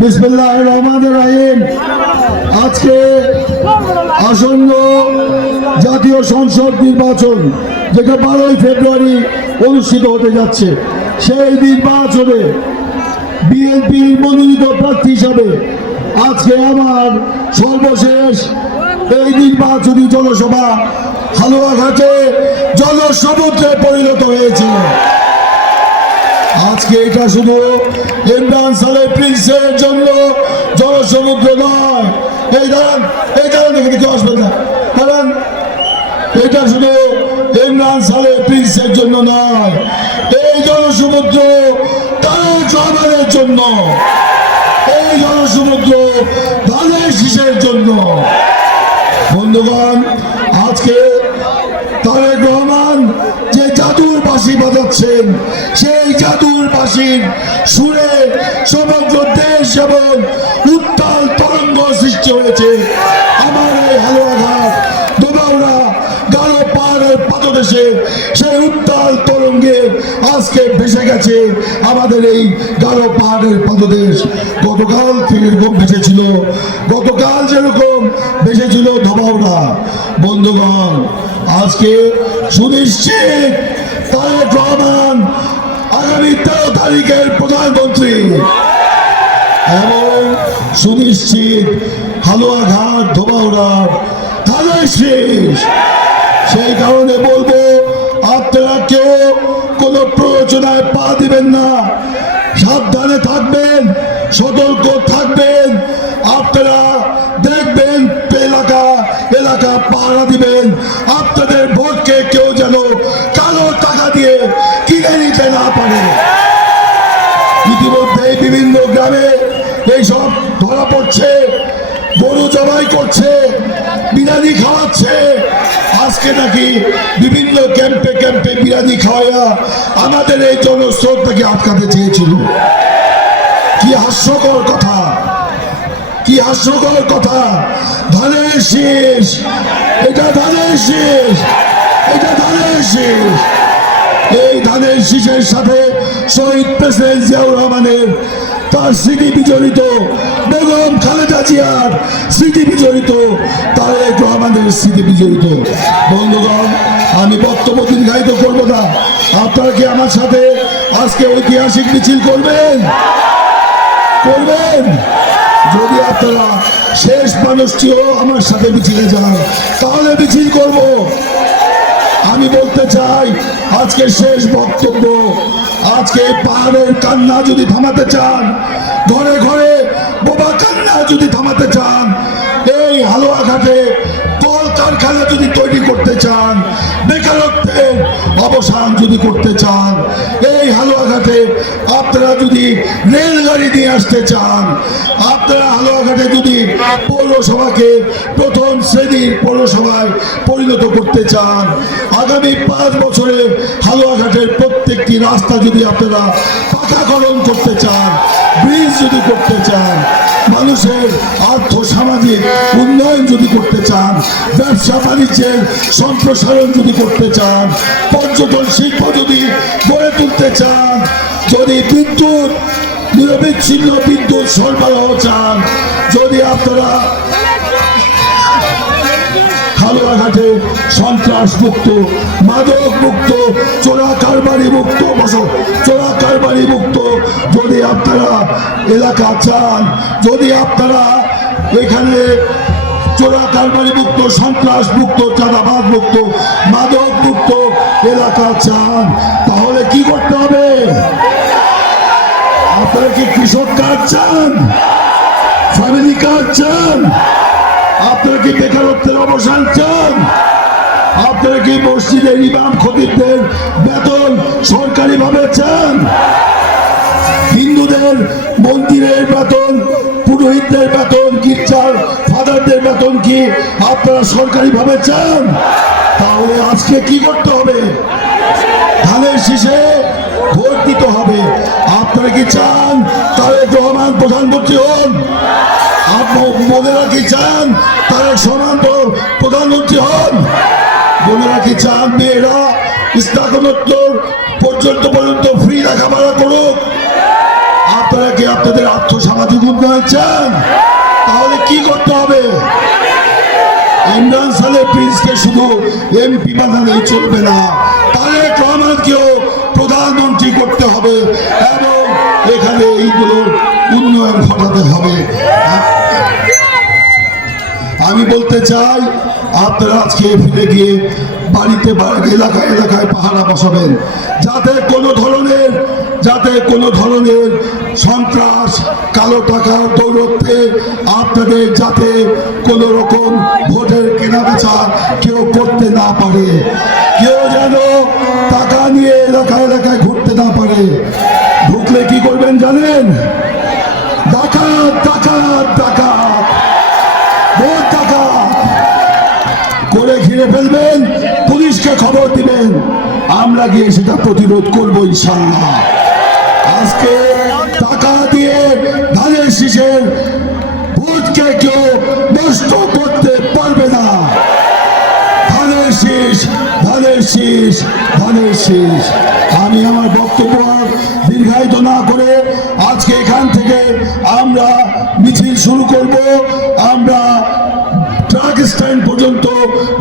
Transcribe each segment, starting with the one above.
বিসমিল্লাহির রহমানির রহিম। আজকে আসন্ন জাতীয় সংসদ নির্বাচন যেটা 12ই ফেব্রুয়ারি অনুষ্ঠিত হতে যাচ্ছে, সেই নির্বাচনে বিএনপির মনোনীত প্রার্থী হিসাবে আজকে আমার সর্বশেষ এই নির্বাচনী জনসভা হালুয়াঘাটে জনসমুদ্রে পরিণত হয়েছে। আজকে এটা শুধু ইমরান সালেহ প্রিন্সের জন্য জনসমুদ্র নয়। এই দাঁড়ান এখানে কেউ আসবেন না, কারণ এটা শুধু ইমরান সালেহ প্রিন্সের জন্য নয়, এই জনসমুদ্র তারেক রহমানের জন্য, এই জনসমুদ্র ধানের শীষের জন্য। বন্ধুগণ, আজকে তারেক রহমান যে জাদুর বাঁশি বাজাচ্ছেন, সেই জাদুর বাঁশির সুরে সমগ্র দেশ এবং উত্তাল তরঙ্গ সৃষ্টি হয়েছে। আমার এই হালুয়াঘাট দোবাউড়া গারো পাহাড়ের পাদদেশে সেই উত্তাল তরঙ্গে আজকে ভেসে গেছে আমাদের এই গারো পাহাড়ের পাদদেশ। গতকাল যেরকম ভেসেছিল, গতকাল যেরকম ভেসেছিল দোবাউড়া। বন্ধুগণ, আজকে সুনিশ্চিত তারেক রহমান আগামী 13 তারিখের প্রধানমন্ত্রী, এবং সুনিশ্চিত হালুয়াঘাট ধোবাউড়ার ধানের শীষ। সেই কারণে বলবো, আপনারা কেউ কোনো প্ররোচনায় পা দিবেন না, সাবধানে থাকবেন, সতর্ক থাকবেন। আপনারা দেখবেন এলাকা পাহারা দিবেন, আপনাদের ভোটকে কেউ যেন কালো টাকা দিয়ে কিনে নিতে না পারে। ইতিমধ্যে বিভিন্ন গ্রামে এইসব ধরা পড়ছে, গরু জবাই করছে, বিরিয়ানি খাওয়াচ্ছে। আজকে নাকি বিভিন্ন ক্যাম্পে বিরিয়ানি খাওয়া আমাদের এই জনস্রোতটাকে আটকাতে চেয়েছিল। কি হাস্যকর কথা, কি হাস্যকর কথা। ধানের শীষ, এটা ধানের শীষ, এটা ধানের শীষ। এই ধানের শীষের সাথে শহীদ প্রেসিডেন্ট জিয়াউর রহমানের তার স্মৃতি বিজড়িত, বেগম খালেদা জিয়ার স্মৃতি বিজড়িত, তারেক রহমানের স্মৃতি বিজড়িত। বন্ধুগণ, আমি বক্তব্য দীর্ঘায়িত করব না। আপনারা কি আমার সাথে আজকে ঐতিহাসিক মিছিল করবেন? যদি আপনারা শেষ মানুষটিও আমার সাথে মিছিলে যান, তাহলে মিছিল করব। আমি বলতে চাই, আজকে শেষ বক্তব্য, আজকে পাহাড়ের কান্না যদি থামাতে চান, ঘরে ঘরে বোবা কান্না যদি থামাতে চান, এই হালুয়াঘাটে কল কারখানা যদি তৈরি করতে চান, বেকারত্বের অবসান যদি করতে চান, এই হালুয়াঘাটে আপনারা যদি রেলগাড়ি নিয়ে আসতে চান, আপনারা হালুয়াঘাটে যদি পৌরসভাকে প্রথম শ্রেণীর পৌরসভায় পরিণত করতে চান, আগামী 5 বছরে হালুয়াঘাটের প্রত্যেকটি রাস্তা যদি আপনারা পাকাকরণ করতে চান, ব্রিজ যদি করতে চান, মানুষের আর্থ সামাজিক উন্নয়ন যদি করতে চান, ব্যবসা বাণিজ্যের সম্প্রসারণ যদি করতে চান, পর্যটন শিল্প যদি গড়ে তুলতে চান, যদি বিদ্যুৎ নিরবিচ্ছিন্ন বিদ্যুৎ সরবরাহ চান, যদি আপনারা হালুয়াঘাটে সন্ত্রাস মুক্ত, মাদক মুক্ত, চোরা কারবারি মুক্ত যদি আপনারা এলাকা চান, যদি আপনারা এখানে চোরা কারবারি মুক্ত, সন্ত্রাস মুক্ত, চাঁদাবাজ মুক্ত, মাদক মুক্ত এলাকা চান, তাহলে কি করতে হবে? আপনারা কি কৃষক কার্ড চান? ফ্যামিলি কার্ড চান? আপনারা কি বেকারত্বের অবসান চান? আপনারা কি মসজিদের ইমাম খতিবদের বেতন সরকারি ভাবে চান? হিন্দুদের মন্দিরের বেতন, পুরোহিতদের বেতন, গির্জার ফাদারদের বেতন কি আপনারা সরকারি ভাবে চান? তাহলে আজকে কি করতে হবে? ধানের শীষে ভোট দিতে হবে। আপনারা কি চান তারেক রহমান প্রধানমন্ত্রী হন? বোনেরা কি চান তারেক রহমান প্রধানমন্ত্রী হন? বোনেরা কি চান মেয়েরা স্নাতকোত্তর পর্যন্ত ফ্রি লেখাপড়া করুক? আপনারা কি আপনাদের আর্থ সামাজিক একাধিক উন্নয়ন চান, তাহলে কি করতে হবে? ইমরান সালেহ প্রিন্সকে শুধু এমপি বানালেই চলবে না, তারেক রহমানকেও প্রধানমন্ত্রী করতে হবে এবং এখানে এইগুলোর উন্নয়ন ঘটাতে হবে। আমি বলতে চাই, আপনারা আজকে ফিরে গিয়ে বাড়িতে এলাকায় এলাকায় পাহারা বসাবেন, যাতে কোনো ধরনের সন্ত্রাস, কালো টাকার দৌলতে আপনাদের যাতে কোনো রকম ভোটের কেনাবেচা কেউ করতে না পারে, কেউ যেন টাকা নিয়ে এলাকায় এলাকায় ঘুরতে না পারে। ঢুকলে কি করবেন জানেন? ডাকাত ডাকাত ডাকাত ভোট ডাকাত করে ঘিরে ফেলবেন, পুলিশকে খবর দিবেন, আমরা গিয়ে সেটা প্রতিরোধ করবো ইনশাল্লাহ। আজকে টাকা দিয়ে ধানের শীষের ভোটকে কেউ নষ্ট করতে পারবে না। ধানের শীষ, ধানের শীষ, ধানের শীষ। আমি আমার বক্তব্য দীর্ঘায়িত না করে আজকে এখান থেকে আমরা মিছিল শুরু করব। আমরা ট্রাক স্ট্যান্ড পর্যন্ত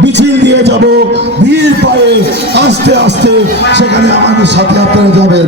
মিছিল নিয়ে যাব, ভিড় পায়ে আস্তে আস্তে সেখানে আমাদের সাথে আপনারা যাবেন।